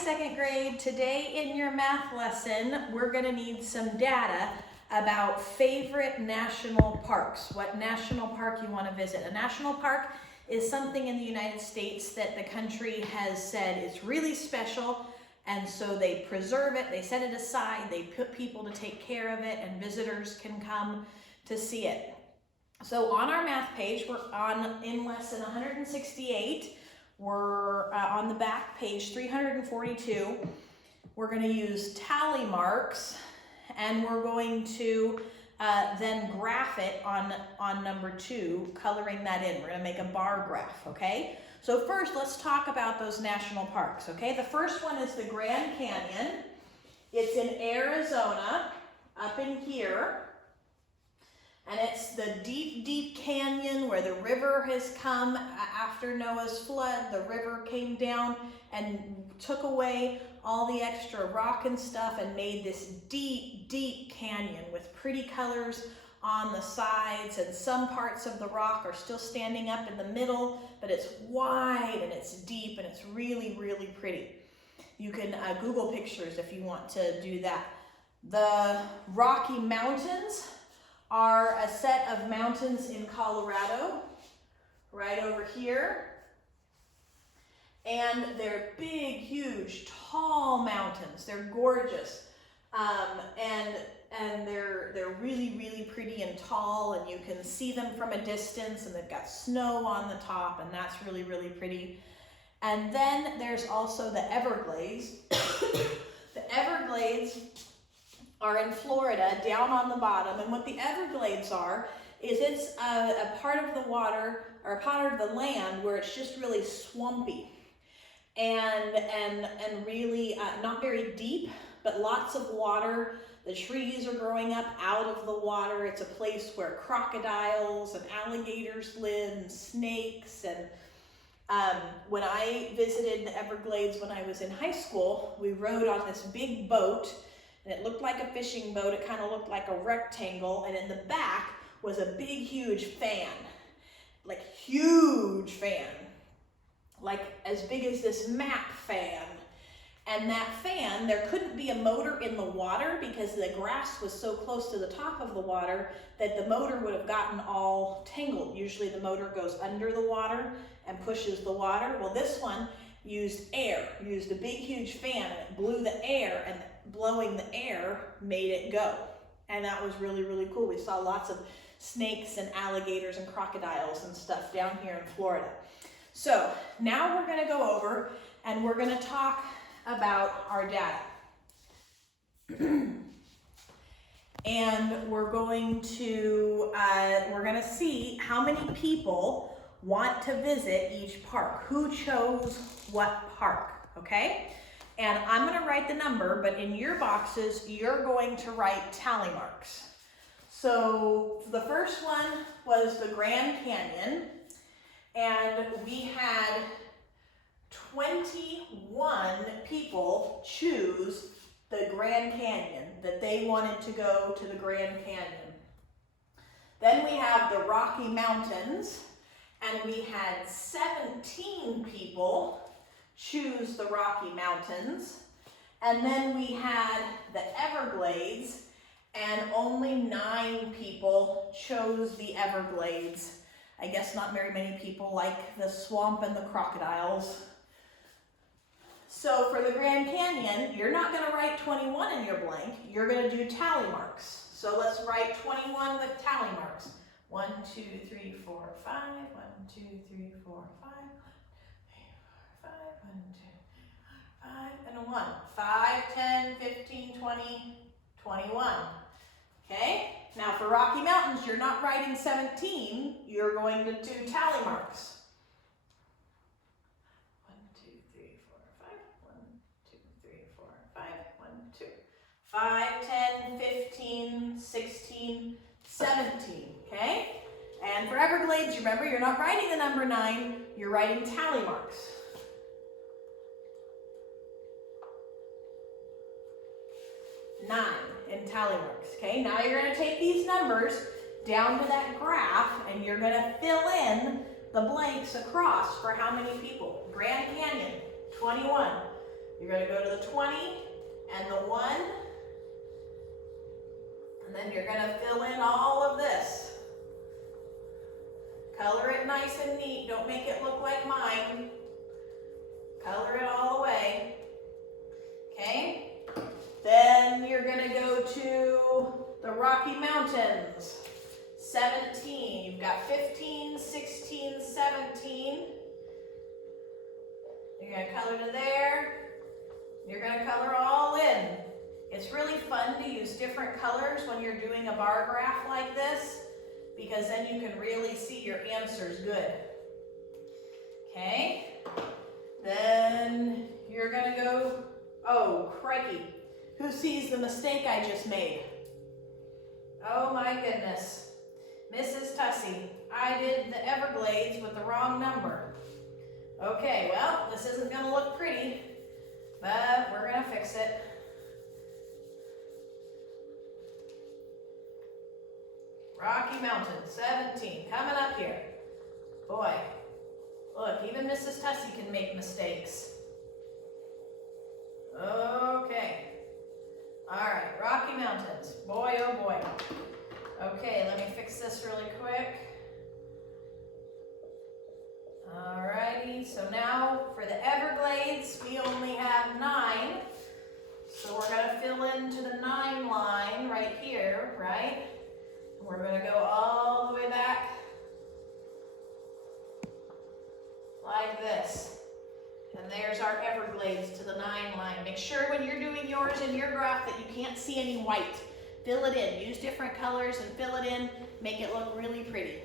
second grade. Today in your math lesson, we're going to need some data about favorite national parks, what national park you want to visit. A national park is something in the United States that the country has said is really special, and so they preserve it, they set it aside, they put people to take care of it, and visitors can come to see it. So on our math page, we're in lesson 168. We're on the back page 342. We're going to use tally marks, and we're going to then graph it on number 2, coloring that in. We're going to make a bar graph, okay? So first, let's talk about those national parks, okay? The first one is the Grand Canyon. It's in Arizona, up in here. And it's the deep, deep canyon where the river has come after Noah's flood. The river came down and took away all the extra rock and stuff and made this deep, deep canyon with pretty colors on the sides, and some parts of the rock are still standing up in the middle, but it's wide and it's deep and it's really, really pretty. You can Google pictures if you want to do that. The Rocky Mountains are a set of mountains in Colorado, right over here. And they're big, huge, tall mountains. They're gorgeous. And they're really, really pretty and tall, and you can see them from a distance, and they've got snow on the top, and that's really, really pretty. And then there's also the Everglades. The Everglades are in Florida, down on the bottom, and what the Everglades are is it's a part of the water, or a part of the land where it's just really swampy and really not very deep, but lots of water. The trees are growing up out of the water. It's a place where crocodiles and alligators live, and snakes. And when I visited the Everglades when I was in high school, we rode on this big boat, and it looked like a fishing boat. It kind of looked like a rectangle, and in the back was a big, huge fan, like huge fan, like as big as this map fan. And that fan, there couldn't be a motor in the water because the grass was so close to the top of the water that the motor would have gotten all tangled. Usually the motor goes under the water and pushes the water. Well, this one used air, used a big, huge fan, and it blew the air, and blowing the air made it go. And that was really, really cool. We saw lots of snakes and alligators and crocodiles and stuff down here in Florida. So now we're going to go over and we're going to talk about our data. And we're going to see how many people want to visit each park. Who chose what park, okay? And I'm going to write the number, but in your boxes, you're going to write tally marks. So the first one was the Grand Canyon, and we had 21 people choose the Grand Canyon, that they wanted to go to the Grand Canyon. Then we have the Rocky Mountains, and we had 17 people choose the Rocky Mountains. And then we had the Everglades, and only 9 people chose the Everglades. I guess not very many people like the swamp and the crocodiles. So for the Grand Canyon, you're not going to write 21 in your blank. You're going to do tally marks. So let's write 21 with tally marks. 1, 2, 3, 4, 5. 1, 2, 3, 4, 5. 1, 2, 5, and a 1. 5, 10, 15, 20, 21. Okay? Now for Rocky Mountains, you're not writing 17. You're going to do tally marks. 1, 2, 3, 4, 5. 1, 2, 3, 4, 5. 1, 2. 5, 10, 15, 16, 17. Okay? And for Everglades, remember, you're not writing the number 9. You're writing tally marks. 9 in tally marks, okay? Now you're going to take these numbers down to that graph, and you're going to fill in the blanks across for how many people. Grand Canyon, 21. You're gonna go to the 20 and the 1, and then you're gonna fill in all of this. Color it nice and neat, don't make it look like mine. Color it all the way, okay? Then you're gonna go to the Rocky Mountains, 17. You've got 15, 16, 17. You're gonna color to there. You're gonna color all in. It's really fun to use different colors when you're doing a bar graph like this, because then you can really see your answers good. Okay? Then you're gonna go, oh, crikey. Who sees the mistake I just made? Oh my goodness. Mrs. Tussey, I did the Everglades with the wrong number. Okay, well, this isn't gonna look pretty, but we're gonna fix it. Rocky Mountains, 17, coming up here. Boy, look, even Mrs. Tussey can make mistakes. Okay. All right, Rocky Mountains. Boy, oh boy. Okay, let me fix this really quick. Alrighty, so now for the Everglades, we only have 9. So we're gonna fill into the 9 line right here, right? We're gonna go all the way back like this. And there's our Everglades to the 9 line. Make sure when you're doing yours in your graph that you can't see any white. Fill it in, use different colors and fill it in, make it look really pretty.